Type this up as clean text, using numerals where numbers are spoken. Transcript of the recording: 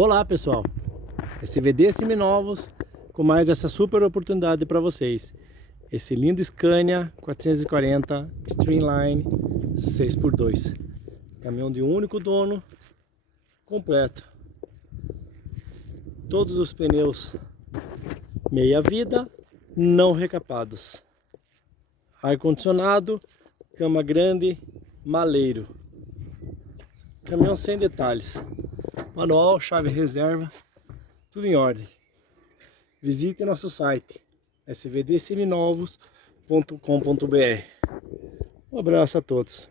Olá pessoal, SVD Seminovos com mais essa super oportunidade para vocês. Esse lindo Scania 440 Streamline 6x2, caminhão de um único dono, completo. Todos os pneus meia vida, não recapados. Ar-condicionado, cama grande, maleiro. Caminhão sem detalhes. Manual, chave reserva, tudo em ordem. Visite nosso site svdseminovos.com.br. Um abraço a todos.